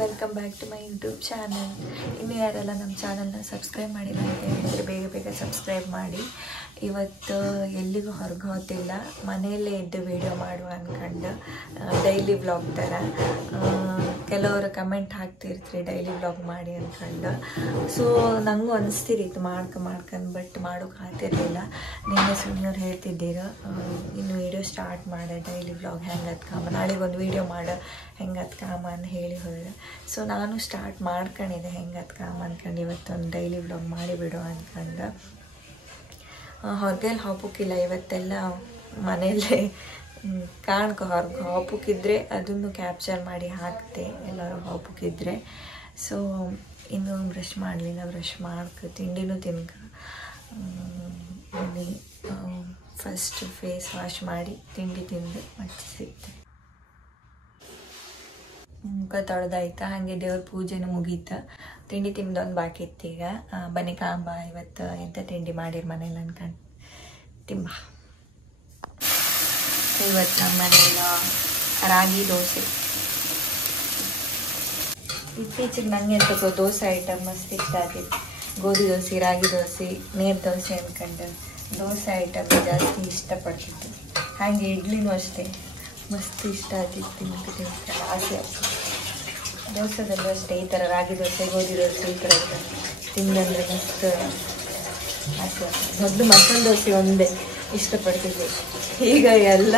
Welcome back to my YouTube channel. ಇನ್ನು ಯಾರೆಲ್ಲ ನಮ್ಮ ಚಾನಲ್ನ ಸಬ್ಸ್ಕ್ರೈಬ್ ಮಾಡಿಲ್ಲ ಅಂತ ಹೇಳಿದರೆ ಬೇಗ ಸಬ್ಸ್ಕ್ರೈಬ್ ಮಾಡಿ. ಇವತ್ತು ಎಲ್ಲಿಗೂ ಹೊರಗೆ ಹೋಗ್ತಿಲ್ಲ, ಮನೆಯಲ್ಲೇ ಇದ್ದು ವೀಡಿಯೋ ಮಾಡುವ ಅಂದ್ಕೊಂಡು ಡೈಲಿ ವ್ಲಾಗ್ ಥರ. ಕೆಲವರು ಕಮೆಂಟ್ ಹಾಕ್ತಿರ್ತೀರಿ ಡೈಲಿ ವ್ಲಾಗ್ ಮಾಡಿ ಅಂದ್ಕೊಂಡು. ಸೊ ನನಗೂ ಅನಿಸ್ತಿರಿತ್ತು ಮಾಡ್ಕೊಂಡು ಬಟ್ ಮಾಡೋಕೆ ಆಗ್ತಿರ್ಲಿಲ್ಲ. ನಿನ್ನೆ ಸುಮ್ಮನವ್ರು ಹೇಳ್ತಿದ್ದೀರ ಇನ್ನು ವೀಡಿಯೋ ಸ್ಟಾರ್ಟ್ ಮಾಡ ಡೈಲಿ ವ್ಲಾಗ್ ಹೆಂಗೆ ಅದ್ಕಾಮ, ನಾಳೆಗೊಂದು ವೀಡಿಯೋ ಮಾಡು ಹೆಂಗೆ ಅದ್ಕಾಮ ಅಂತ ಹೇಳಿ ಹೋದ್ರೆ. ಸೊ ನಾನು ಸ್ಟಾರ್ಟ್ ಮಾಡ್ಕೊಂಡಿದ್ದೆ ಹೆಂಗೆ ಅದ್ಕಾಮ ಅಂದ್ಕೊಂಡು ಇವತ್ತೊಂದು ಡೈಲಿ ವ್ಲಾಗ್ ಮಾಡಿಬಿಡು ಅಂದ್ಕೊಂಡು. ಹೊರಗೆಲ್ಲ ಹಾಪಕ್ಕಿಲ್ಲ ಇವತ್ತೆಲ್ಲ ಮನೆಯಲ್ಲೇ ಹೊರಗೆ ಹಾಪಕ್ಕಿದ್ರೆ ಅದನ್ನು ಕ್ಯಾಪ್ಚರ್ ಮಾಡಿ ಹಾಕ್ತೆ ಎಲ್ಲರೂ ಹಾಪಕ್ಕಿದ್ರೆ. ಸೊ ಇನ್ನೂ ಬ್ರಷ್ ಮಾಡಲಿಲ್ಲ, ಬ್ರಷ್ ಮಾಡ್ಕೊ ತಿಂಡಿನೂ ತಿನ್ಕ ಫಸ್ಟ್ ಫೇಸ್ ವಾಶ್ ಮಾಡಿ ತಿಂಡಿ ತಿಂದು ಮತ್ತೆ ಸಿಗ್ತೆ. ಮುಖ ತೊಳೆದಾಯ್ತಾ, ಹಾಗೆ ದೇವ್ರ ಪೂಜೆನೂ ಮುಗೀತು. ತಿಂಡಿ ತಿಂದೊಂದು ಬಾಕಿ ಇತ್ತು. ಈಗ ಬನ್ನಿ ಕಾಂಬ ಇವತ್ತು ಎಂಥ ತಿಂಡಿ ಮಾಡಿರ ಮನೇಲಿ ಅನ್ಕೊಂಡು ತಿಂಬ. ಇವತ್ತು ನಮ್ಮ ಮನೆಯಲ್ಲ ರಾಗಿ ದೋಸೆ. ಇತ್ತೀಚೆಗೆ ನನಗೆ ಎಂತ ದೋಸೆ ಐಟಮ್ ಮಸ್ತ್ ಇಷ್ಟ ಆಗಿತ್ತು. ಗೋಧಿ ದೋಸೆ, ರಾಗಿ ದೋಸೆ, ನೀರು ದೋಸೆ ಅಂದ್ಕೊಂಡು ದೋಸೆ ಐಟಮ್ ಜಾಸ್ತಿ ಇಷ್ಟಪಡ್ತಿತ್ತು. ಹಾಗೆ ಇಡ್ಲಿನೂ ಅಷ್ಟೇ ಮಸ್ತ್ ಇಷ್ಟ ಆಗಿತ್ತು. ತಿಂತಾರೆ ಆಸೆ ಆಗ್ತದೆ. ದೋಸೆದಲ್ಲೂ ಅಷ್ಟೇ ಈ ಥರ ರಾಗಿ ದೋಸೆ, ಗೋಧಿ ದೋಸೆ ಈ ಥರ ತಿಂದಂದರೆ ಮಸ್ತ್ ಆಸೆ. ಮೊದಲು ಮಸಾಲೆ ದೋಸೆ ಒಂದೇ ಇಷ್ಟಪಡ್ತಿದ್ದೆ, ಈಗ ಎಲ್ಲ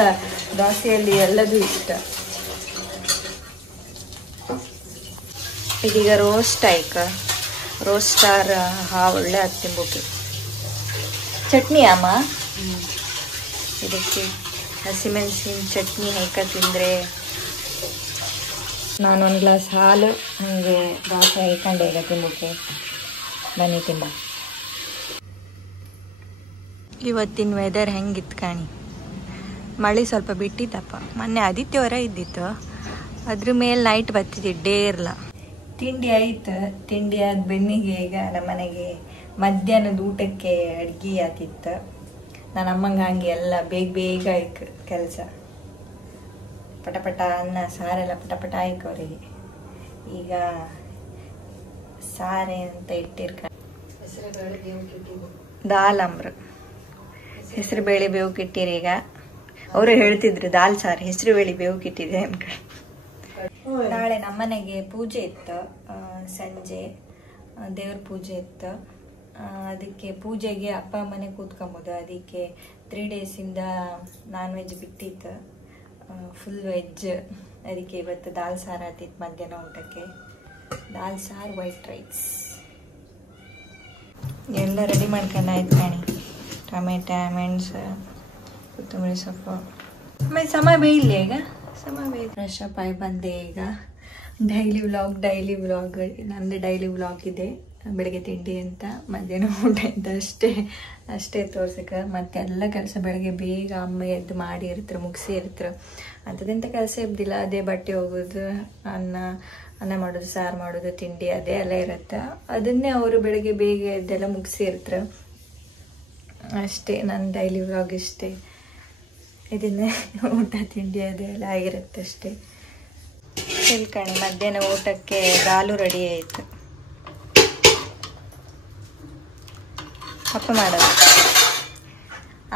ದೋಸೆಯಲ್ಲಿ ಎಲ್ಲದೂ ಇಷ್ಟ. ಇದೀಗ ರೋಸ್ಟ್ ರೋಸ್ಟಾರ್ ಒಳ್ಳೆ ತಿಂಬೋಕೆ. ಚಟ್ನಿ ಅಮ್ಮ, ಇದಕ್ಕೆ ಹಸಿಮೆಣಸಿನ ಚಟ್ನಿ ಹಾಕ ತಿಂದರೆ. ನಾನೊಂದು ಗ್ಲಾಸ್ ಹಾಲು ಹಾಗೆ ದೋಸೆ ಹಾಕೊಂಡೆ ಈಗ ತಿಂಬೋಕೆ. ಬನ್ನಿ ತಿಂಬ. ಇವತ್ತಿನ ವೆದರ್ ಹೆಂಗಿತ್ತು ಕಾಣಿ. ಮಳೆ ಸ್ವಲ್ಪ ಬಿಟ್ಟಿತ್ತಪ್ಪ. ಮೊನ್ನೆ ಆದಿತ್ಯವಾರ ಇದ್ದಿತ್ತು, ಅದ್ರ ಮೇಲೆ ನೈಟ್ ಬರ್ತಿದ್ದೆ ಇರಲ್ಲ. ತಿಂಡಿ ಆಯ್ತು. ತಿಂಡಿ ಆದ ಬೆನ್ನಿಗೆ ಈಗ ನಮ್ಮ ಮನೆಗೆ ಮಧ್ಯಾಹ್ನದ ಊಟಕ್ಕೆ ಅಡ್ಗೆ ಆತಿತ್ತು. ನನ್ನ ಅಮ್ಮಂಗೆ ಹಂಗೆ ಎಲ್ಲ ಬೇಗ ಆಯ್ತು ಕೆಲಸ. ಪಟಪಟ ಅನ್ನ ಸಾರೆಲ್ಲ ಪಟಪಟ ಆಯ್ತು ಅವರಿಗೆ. ಈಗ ಸಾರೆ ಅಂತ ಇಟ್ಟಿರ್ಕ ದಾಲ್ ಅಂಬ್ರ ಹೆಸರು ಬೇಳೆ ಬೇವು ಇಟ್ಟಿರಿ. ಈಗ ಅವರು ಹೇಳ್ತಿದ್ರು ದಾಲ್ ಸಾರು ಹೆಸರು ಬೇಳೆ ಬೇವು ಇಟ್ಟಿದೆ ಅನ್ಕೊಂಡು. ನಾಳೆ ನಮ್ಮನೆಗೆ ಪೂಜೆ ಇತ್ತು, ಸಂಜೆ ದೇವ್ರ ಪೂಜೆ ಇತ್ತು. ಅದಕ್ಕೆ ಪೂಜೆಗೆ ಅಪ್ಪ ಮನೆ ಕೂತ್ಕೊಂಬೋದು. ಅದಕ್ಕೆ 3 ಡೇಸಿಂದ ನಾನ್ ವೆಜ್ ಬಿಟ್ಟಿತ್ತು, ಫುಲ್ ವೆಜ್. ಅದಕ್ಕೆ ಇವತ್ತು ದಾಲ್ ಸಾರು ಆತಿತ್ತು ಮಧ್ಯಾಹ್ನ ಊಟಕ್ಕೆ. ದಾಲ್ ಸಾರು, ವೈಟ್ ರೈಸ್ ಎಲ್ಲ ರೆಡಿ ಮಾಡ್ಕೊಂಡು ಆಯ್ತು ಕಾಣಿ. ಟೊಮೆಟೊ, ಮೆಣಸು, ಕೊತ್ತಂಬರಿ ಸೊಪ್ಪು. ಆಮೇಲೆ ಸಮ ಬೇಯಿಲ್ಲ ಈಗ, ಸಮ ಬೇಯಿ ಫ್ರೆಶ್ ಅಪ್ ಆಗಿ ಬಂದೆ. ಈಗ ಡೈಲಿ ವ್ಲಾಗ್ ನಂದು ಡೈಲಿ ವ್ಲಾಗ್ ಇದೆ. ಬೆಳಗ್ಗೆ ತಿಂಡಿ ಅಂತ, ಮಧ್ಯಾಹ್ನ ಊಟ ಅಂತ ಅಷ್ಟೇ ತೋರ್ಸಕ್ಕೆ. ಮತ್ತೆಲ್ಲ ಕೆಲಸ ಬೆಳಗ್ಗೆ ಬೇಗ ಅಮ್ಮ ಎದ್ದು ಮಾಡಿ ಇರ್ತಾರೆ, ಮುಗಿಸಿ ಇರ್ತಾರೆ. ಅಂಥದ್ದೆಂಥ ಕೆಲಸ ಇದ್ದಿಲ್ಲ. ಅದೇ ಬಟ್ಟೆ ಹೋಗೋದು, ಅನ್ನ ಮಾಡೋದು, ಸಾರು ಮಾಡೋದು, ತಿಂಡಿ ಅದೇ ಎಲ್ಲ ಇರುತ್ತೆ. ಅದನ್ನೇ ಅವರು ಬೆಳಗ್ಗೆ ಬೇಗ ಎದ್ದೆಲ್ಲ ಮುಗಿಸಿ ಇರ್ತಾರೆ ಅಷ್ಟೇ. ನನ್ನ ಡೈಲಿ ವ್ಲಾಗ್ ಇಷ್ಟೇ. ಇದನ್ನೇ ಊಟ ತಿಂಡಿ ಅದೆಲ್ಲ ಆಗಿರುತ್ತೆ ಅಷ್ಟೇ. ತಿಳ್ಕಣಿ ಮಧ್ಯಾಹ್ನ ಊಟಕ್ಕೆ ದಾಲು ರೆಡಿ ಆಯಿತು. ಹಪ್ಪ ಮಾಡೋದು,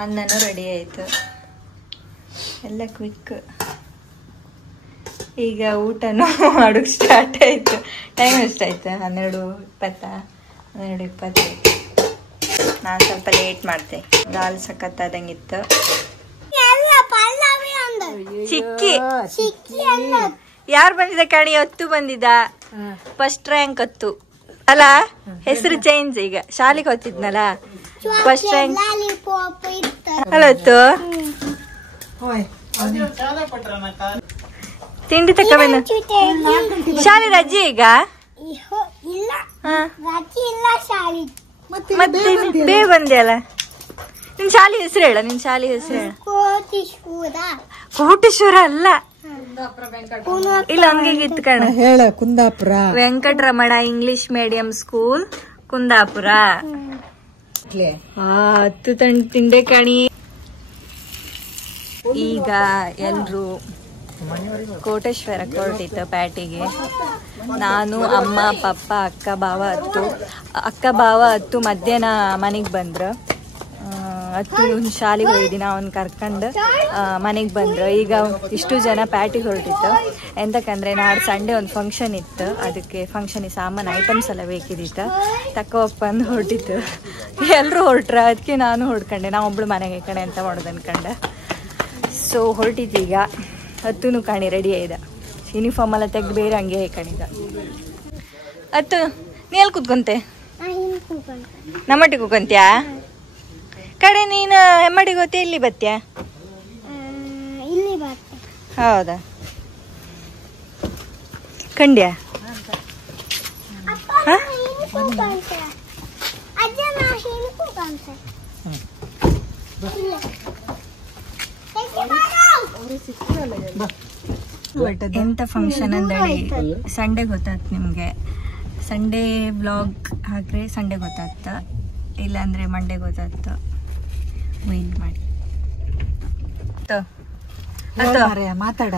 ಅನ್ನನೂ ರೆಡಿ ಆಯಿತು, ಎಲ್ಲ ಕ್ವಿಕ್. ಈಗ ಊಟನೂ ಮಾಡೋಕ್ಕೆ ಸ್ಟಾರ್ಟ್ ಆಯಿತು. ಟೈಮ್ ಎಷ್ಟಾಯ್ತು? 12:20, 12:20. ನಾನು ಸ್ವಲ್ಪ ಲೇಟ್ ಮಾಡ್ತೆ. ದಾಲ್ ಸಖತ್ತಾದಂಗಿತ್ತು. ಚಿಕ್ಕಿ ಯಾರು ಬಂದಿದ್ದ ಕಾಣಿ? ಹೊತ್ತು ಬಂದಿದ್ದ, ಫಸ್ಟ್ ರ್ಯಾಂಕ್ ಹೊತ್ತು ಅಲ್ಲ. ಹೆಸರು ಚೇಂಜ್, ಈಗ ಶಾಲೆಗೆ ಹೊತ್ತಿದ್ನಲ್ಲ ಫಸ್ಟ್ ರ್ಯಾಂಕ್ ಅಲ್ಲ ಹೊತ್ತು. ತಿಂಡಿ ತಕ್ಕ ಬಂದ ಶಾಲೆ ರಜೆ ಈಗ. ಮತ್ತೆ ಬೇಗ ಬಂದೆ ಅಲ್ಲ. ನಿನ್ ಶಾಲೆ ಹೆಸರು ಹೇಳ, ನಿನ್ ಶಾಲೆ ಹೆಸರು ಹೇಳ. ಕೋಟೇಶ್ವರ ಅಲ್ಲ, ಇಲ್ಲ ಹಂಗೆ ಇತ್ಕಣ ಹೇಳ. Kundapura Venkataramana English medium school, Kundapura. 10 ತಿಂಡೆ ಕಣಿ. ಈಗ ಎಲ್ರು ಕೋಟೇಶ್ವರಕ್ಕೆ ಹೊರಟಿತ್ತು ಪ್ಯಾಟಿಗೆ. ನಾನು, ಅಮ್ಮ, ಪಪ್ಪ, ಅಕ್ಕ ಭಾವ ಹತ್ತು ಮಧ್ಯಾಹ್ನ ಮನೆಗೆ ಬಂದ್ರು. ಹತ್ತು ಶಾಲೆಗೆ ಹೋಗಿದ್ದೀನಿ, ಅವ್ನು ಕರ್ಕೊಂಡು ಮನೆಗೆ ಬಂದರು. ಈಗ ಇಷ್ಟು ಜನ ಪ್ಯಾಟಿಗೆ ಹೊರಟಿತ್ತು. ಎಂತಕ್ಕಂದರೆ ನಾಳೆ ಸಂಡೇ ಒಂದು ಫಂಕ್ಷನ್ ಇತ್ತು, ಅದಕ್ಕೆ ಫಂಕ್ಷನಿಗೆ ಸಾಮಾನು ಐಟಮ್ಸ್ ಎಲ್ಲ ಬೇಕಿದ್ದಿತ್ತು. ಬಂದು ಹೊರಟಿತ್ತು. ಎಲ್ಲರೂ ಹೊರಟ್ರು, ಅದಕ್ಕೆ ನಾನು ಹೊಡ್ಕೊಂಡೆ. ನಾ ಒಬ್ಳು ಮನೆಗೆ ಕಡೆ ಅಂತ ಮಾಡೋದು ಅನ್ಕೊಂಡೆ. ಸೊ ಹೊರಟಿದ್ದೀಗ. ಹತ್ತೂ ಕಾಣಿ ರೆಡಿ ಆಯ್ದ, ಯೂನಿಫಾರ್ಮ್ ಎಲ್ಲ ತೆಗ್ದು ಬೇರೆ ಹಂಗೆ ಕಣಿದ. ಹತ್ತು ನೀ ಎಲ್ಲಿ ಕೂತ್ಕೊಂತೆ? ನಮ್ಮಟ್ಟಿಗೆ ಕೂತ್ಕೊಂತ್ಯಾ? ಕಡೆ ನೀನು ಹೆಮ್ಮಡಿಗೆ ಹೋಗ್ತಿ, ಇಲ್ಲಿ ಬತ್ತ್ಯಾ? ಹೌದಾ, ಕಂಡ್ಯಾ? ಎಂತ ಫಂಕ್ಷನ್ ಅಂದೇಳಿ ಸಂಡೇ ಗೊತ್ತಾಯ್ತು ನಿಮಗೆ. ಸಂಡೇ ವ್ಲಾಗ್ ಹಾಕ್ರೆ ಸಂಡೇ ಗೊತ್ತಾಗ್ತ, ಇಲ್ಲಾಂದರೆ ಮಂಡೇ ಗೊತ್ತಾಗ್ತ. ವೆಯ್ಟ್ ಮಾಡಿ. ಮಾತಾಡ.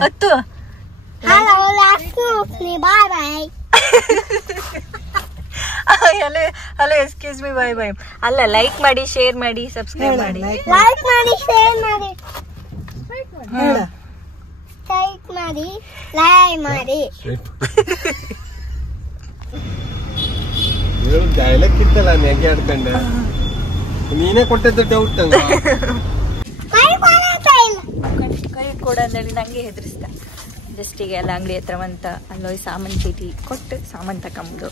ಹಲೋ, ಎಕ್ಸ್ಕ್ಯೂಸ್ ಮಿ, ಬಾಯ್ ಬಾಯ್. ಅಲ್ಲ, ಲೈಕ್ ಮಾಡಿ, ಶೇರ್ ಮಾಡಿ, ಸಬ್ಸ್ಕ್ರೈಬ್ ಮಾಡಿ. ಲೈಕ್ ಮಾಡಿ, ಶೇರ್ ಮಾಡಿ, ಲೈಕ್ ಮಾಡಿ, ಲೈಕ್ ಮಾಡಿ. ಡೈಲಾಗ್ ಇತ್ತಲ್ಲ, ನೆಗೆ ಆಡ್ಕೊಂಡೆ. ನೀನೇ ಕೊಟ್ಟಿದ್ದ ಡೌಟ್. ಕೈ ಕೊಡ ಅಂದೇಳಿ ನಂಗೆ ಹೆದರಿಸ್ದ. ಜಸ್ಟಿಗೆ ಎಲ್ಲ ಅಂಗಡಿ ಹತ್ರ ಅಂತ ಅಲ್ಲೋಗಿ ಸಾಮಾನು ಚೀಟಿ ಕೊಟ್ಟು ಸಾಮಾನು ತಗೊಂಬುದು.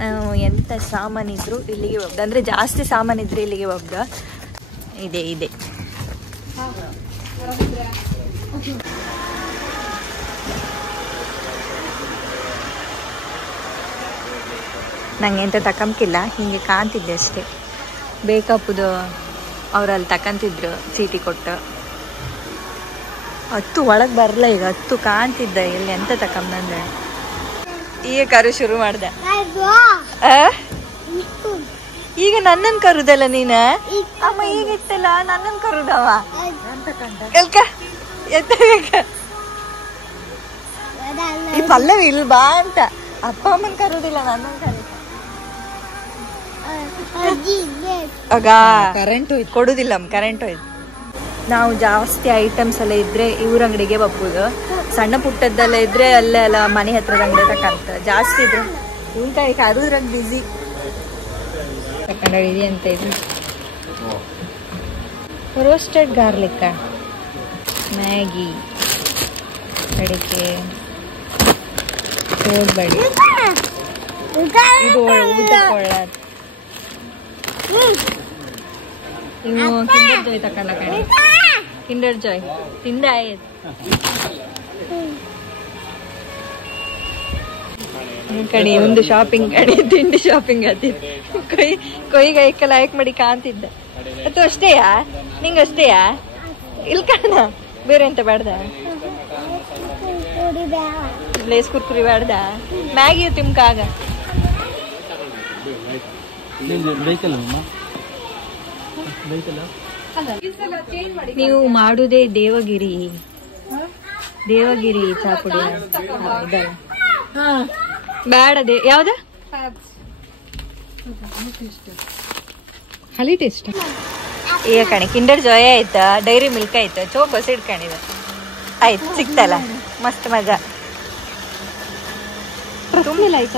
ನಾವು ಎಂಥ ಸಾಮಾನಿದ್ರು ಇಲ್ಲಿಗೆ ಹೋಗ್ದು, ಅಂದರೆ ಜಾಸ್ತಿ ಸಾಮಾನಿದ್ರೆ ಇಲ್ಲಿಗೆ ಹೋಗ್ದು. ಇದೆ ನಂಗೆ ಎಂತ ತಕೊಂಬಿಲ್ಲ, ಹೀಗೆ ಕಾಣ್ತಿದ್ದೆ ಅಷ್ಟೇ. ಬೇಕಪ್ಪದು ಅವರಲ್ಲಿ ತಕೊಂತಿದ್ರು ಚೀಟಿ ಕೊಟ್ಟು. ಹತ್ತು ಒಳಗೆ ಬರಲ್ಲ, ಈಗ ಹತ್ತು ಕಾಣ್ತಿದ್ದ ಎಲ್ಲಿ ಎಂತ ತಕೊಂಬಂದ್ರೆ. ಈಗ ಕರು ಶುರು ಮಾಡ್ದೆ. ಈಗ ನನ್ನನ್ನು ಕರುದಲ್ಲ ನೀನ? ಅಮ್ಮ ಈಗ ಇತ್ತಲ್ಲ, ನನ್ನನ್ನು ಕರುದವ ಎಲ್ಕ ಎತ್ತ ಈ ಪಲ್ಲವಿ ಇಲ್ಬಾ ಅಂತ. ಅಪ್ಪ ಅಮ್ಮನ್ ಕರುದಿಲ್ಲ, ನನ್ನನ್ನು ಕರು. ಆಗ ಕರೆಂಟ್ ಹೋಯ್ತು, ಕೊಡುದಿಲ್ಲ, ಕರೆಂಟ್ ಹೋಯ್ತು. ನಾವು ಜಾಸ್ತಿ ಐಟಮ್ಸ್ ಎಲ್ಲ ಇದ್ರೆ ಇವ್ರ ಅಂಗಡಿಗೆ ಬಪ್ಪುದು. ಸಣ್ಣ ಪುಟ್ಟದ್ದೆಲ್ಲ ಇದ್ರೆ ಅಲ್ಲೇ ಎಲ್ಲ ಮನೆ ಹತ್ರದ ಅಂಗಡಿ ತಕ್ಕಂತ. ಜಾಸ್ತಿ ಇದ್ರೆ ಉಂಟಾಯಿ ಕರುದ್ರಾಗ ಬಿಸಿ ತಕೊಂಡಿ ಅಂತ. ಇದು ರೋಸ್ಟೆಡ್ ಗಾರ್ಲಿಕ್, ಮ್ಯಾಗಿ, ಅಡಿಕೆ, ಕೋಡ್ಬಡಿ, ಇದು ಊಟ ಕೊಳ್ಳ. ಇವು ಕಿಂಡರ್ ಜಾಯ್ ತಕೊಂಡ ಕಣೆ. ಕಿಂಡರ್ ಜಾಯ್ ತಿಂದ ಆಯ್ತು. ಕಣಿ ಒಂದು ಶಾಪಿಂಗ್ ಕಣಿ, ತಿಂಡಿ ಶಾಪಿಂಗ್ ಆತಿತ್ತು. ಕೊಯ್ಗೆ ಐಕಲ್ಲ ಲೈಕ್ ಮಾಡಿ ಕಾಣ್ತಿದ್ದ. ಅಥವಾ ಅಷ್ಟೇಯಾ? ನಿಂಗೆ ಅಷ್ಟೇಯಾ? ಇಲ್ಲಿ ಕಾಣ, ಬೇರೆ ಎಂತ ಬೇಡ್ದ? ಲೇಸ್ ಕುರ್ಕುರಿ ಬೇಡ್ದ? ಮ್ಯಾಗಿ ತಿಮ್ಕಾಗ ನೀವು ಮಾಡುದೇ ದೇವಗಿರಿ ಚಾಪುಡಿ ಬೇಡ. ಯಾವ್ದ ಹಲಿ ಟೇಸ್ಟ್ ಈಗ ಕಣಿ. ಕಿಂಡರ್ ಜಾಯ್ ಆಯ್ತಾ, ಡೈರಿ ಮಿಲ್ಕ್ ಆಯ್ತು, ಚೋಕೋಸ್ ಇಟ್ಕೊಂಡಿದ ಆಯ್ತು, ಸಿಕ್ತಲ್ಲ, ಮಸ್ತ್ ಮಜಾ.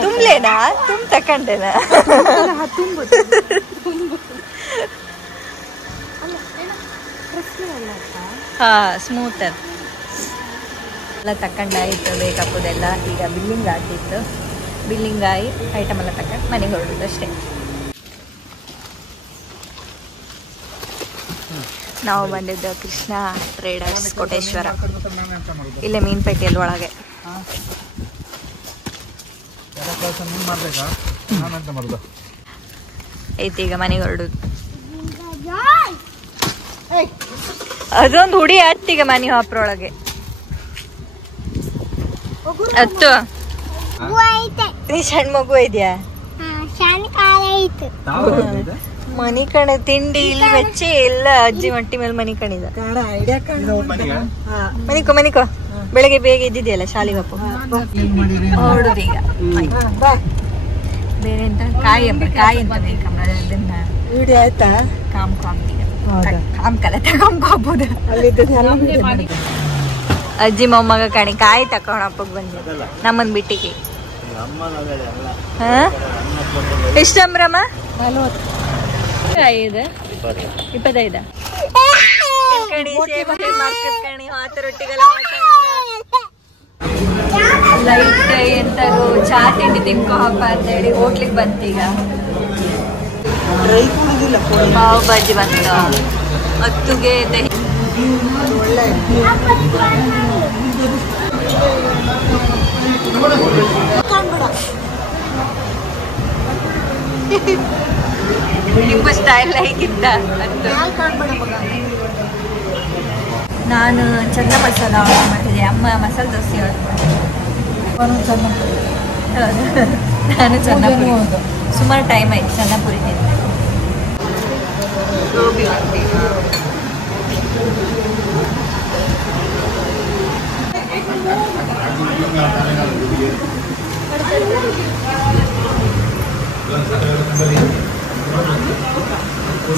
ತುಂಬ್ಲೇನಾ? ತುಂಬ ತಕೊಂಡೇನ? ಹಾ, ಸ್ಮೂತ್ ಎಲ್ಲ ತಕೊಂಡಾಯ್ತು. ಬೇಕಪ್ಪದೆಲ್ಲ ಈಗ ಬಿಲ್ಲಿಂಗ್ ಆಗ್ತಿತ್ತು. ಬಿಲ್ಲಿಂಗ್ ಆಗಿ ಐಟಮ್ ಎಲ್ಲ ತಕೊಂಡು ಮನೆಗೆ ಹೊರಡುದು ಅಷ್ಟೇ. ನಾವು ಬಂದಿದ್ದು ಕೃಷ್ಣ ಟ್ರೇಡರ್ಸ್ ಕೋಟೇಶ್ವರ, ಇಲ್ಲೇ ಮೀನ್ಪೇಟೆಯಲ್ಲಿ ಒಳಗೆ. ಐತಿ ಈಗ ಮನೆಗೆ ಹೊರಡುದು. ಅದೊಂದು ಹುಡಿ ಆಯ್ತೀಗ ಮನೆ ಹಾಪ್ರೊಳಗೆ. ಹತ್ತು ನೀ ಸಣ್ಣ ಮಗು ಇದೆಯಾ? ಮನಿ ಕಣೆ ತಿಂಡಿ ಇಲ್ಲಿ ಬೆಚ್ಚಿ ಎಲ್ಲ ಅಜ್ಜಿ ಮಟ್ಟಿ ಮೇಲೆ ಮನಿ ಕಣಿದ. ಮನಿಕೋ ಬೆಳಗ್ಗೆ ಬೇಗ ಇದ್ದಿದೆಯಲ್ಲ ಶಾಲೆಗೆ ಅಪ್ಪ ಹೊರಡುದು ಈಗ ಬೇರೆ ಎಂತ ಕಾಯಿ ಅಂತ ಬೇಕಮ್ಮ ಅದನ್ನ ವಿಡಿಯೋ ಆಯ್ತಾ? ಕಾಮ್ ಈಗ ಕಾಮ್ ಕಲತ ಕಾಮ್ಬೋದು ಅಜ್ಜಿ ಮೊಮ್ಮಗ ಕಣಿ ಕಾಯಿ ತಕೊಂಡ್ ಹಬ್ಬಕ್ಕೆ ಬಂದ ನಮ್ಮನ್ ಬಿಟ್ಟಿಗೆ ಎಷ್ಟು ಸಂಭ್ರಮ? 25 ಕಣಿ ಸೇಬೆ ಮಾರ್ಕೆಟ್ ಕಣಿ ಹಾತ ರೊಟ್ಟಿಗೆಲ್ಲ ಲೈಟ್ ಎಂತಾರು ಚಾ ತಿಂಡಿ ತಿನ್ಕೋ ಹಬ್ಬ ಅಂತ ಹೇಳಿ ಹೋಟ್ಲಿಗೆ ಬಂತೀಗ ಪಾವ್ ಭಾಜಿ ಬಂತ ಹತ್ತುಗೆ ನಿಮ್ಮ ಸ್ಟೈಲ್ ಹೇಗಿದ್ದ ನಾನು ಚನ್ನ ಮಸಾಲ ಆರ್ಡರ್ ಮಾಡಿದೆ ಅಮ್ಮ ಮಸಾಲೆ ದೋಸೆ ಆರ್ಡರ್ ಮಾಡಿದೆ ನಾನು ಚನ್ನಪುರಿ ಸುಮಾರು ಟೈಮ್ ಆಯ್ತು ಚನ್ನಪುರಿ ತಿಂದೆ ಗೋಬಿ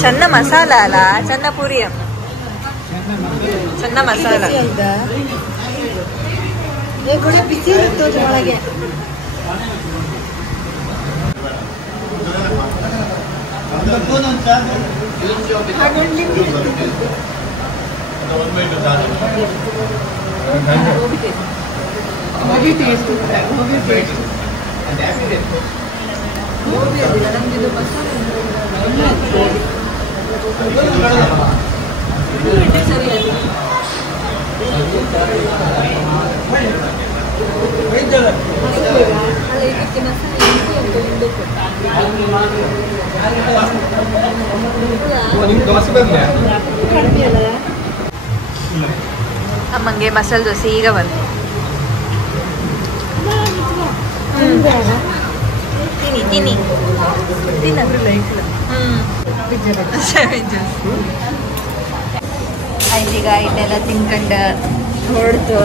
ಚನ್ನ ಮಸಾಲ ಅಲ್ಲ ಚನ್ನಪುರಿ ಅಮ್ಮ ಚನ್ನ ಮಸಾಲ ಬಿಸಿ ಇತ್ತು ಒಳಗೆ ಅಮ್ಮಂಗೆ ಮಸಾಲೆ ದೋಸೆ ಈಗ ಬಂತು ತಿನ್ನಿ ಆಯ್ತೀಗ ಇದೆಲ್ಲ ತಿನ್ಕೊಂಡು ಹೊಡ್ತು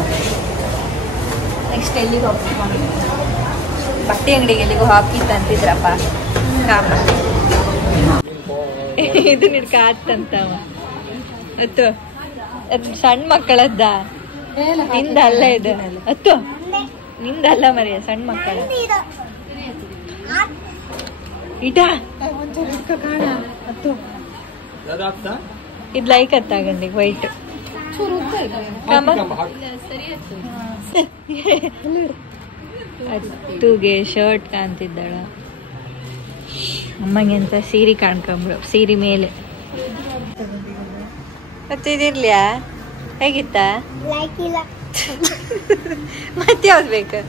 ನೆಕ್ಸ್ಟ್ ಎಲ್ಲಿಗೆ ಹೋಗ್ಬೇಕು ಬಟ್ಟೆ ಅಂಗಡಿಗೆ ಎಲ್ಲಿಗೂ ಹಾಕಿತ್ತು ಅಂತಿದ್ರಪ್ಪ ಕಾಮ ಇದು ನಿಡ್ಕ ಆತ್ತಂತವ ಅತ್ತು ಅದು ಸಣ್ಣ ಮಕ್ಕಳದ್ದ ನಿಂದಲ್ಲ ಇದು ಅತ್ತು ನಿಂದಲ್ಲ ಮರಿಯ ಸಣ್ಣ ಮಕ್ಕಳ ಇಟ ಇದು ಲೈಕ್ ಅತ್ತಾಗಂಡಿ ವೈಟ್ ಅತ್ತುಗೆ ಶರ್ಟ್ ಕಾಣ್ತಿದ್ದಾಳ ಅಮ್ಮಂಗೆ ಅಂತ ಸೀರೆ ಕಾಣ್ಕೊಂಬ್ರು ಸೀರೆ ಮೇಲೆ ಮತ್ತೆ ಇದಿರ್ಲಿಯಾ ಹೇಗಿತ್ತ ಮತ್ತೆ ಯಾವ್ದು ಬೇಕು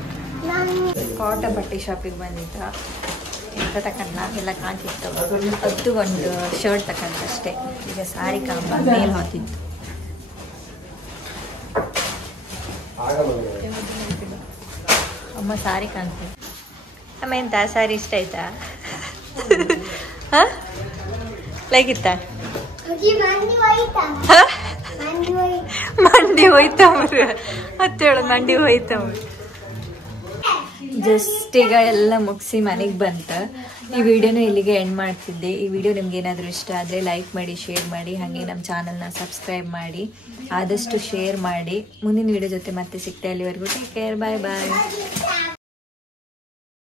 ಕಾಟನ್ ಬಟ್ಟೆ ಶಾಪಿಗೆ ಬಂದಿದ್ದ ಎಂತ ತಕೊಂಡ ಎಲ್ಲ ಕಾಣ್ತಿತ್ತು ಹತ್ತುಗೊಂಡು ಶರ್ಟ್ ತಕೊಂಡ ಅಷ್ಟೇ ಈಗ ಸಾರಿ ಕಾಂಬ ಮೇಲೆ ಹಾಕಿದ್ದು ಅಮ್ಮ ಸಾರಿ ಕಾಣ್ತೀವಿ ಅಮ್ಮ ಎಂತ ಸಾರಿ ಇಷ್ಟ ಆಯ್ತಾ ಲೈಕ್ ಇತ್ತ ಮಂಡಿ ಹೋಯ್ತವ್ರು ಹತ್ತೇಳು ಮಂಡಿ ಹೋಯ್ತವ್ರು ಜಸ್ಟ್ ಈಗ ಎಲ್ಲ ಮುಗಿಸಿ ಮನೆಗೆ ಬಂತ ಈ ವಿಡಿಯೋನ ಇಲ್ಲಿಗೆ ಎಂಡ್ ಮಾಡ್ತಿದ್ದೆ ಈ ವಿಡಿಯೋ ನಿಮ್ಗೆ ಏನಾದರೂ ಇಷ್ಟ ಆದರೆ ಲೈಕ್ ಮಾಡಿ ಶೇರ್ ಮಾಡಿ ಹಾಗೆ ನಮ್ಮ ಚಾನಲ್ನ ಸಬ್ಸ್ಕ್ರೈಬ್ ಮಾಡಿ ಆದಷ್ಟು ಶೇರ್ ಮಾಡಿ ಮುಂದಿನ ವಿಡಿಯೋ ಜೊತೆ ಮತ್ತೆ ಸಿಗ್ತಾ ಅಲ್ಲಿವರೆಗೂ ಟೇಕ್ ಕೇರ್ ಬಾಯ್ ಬಾಯ್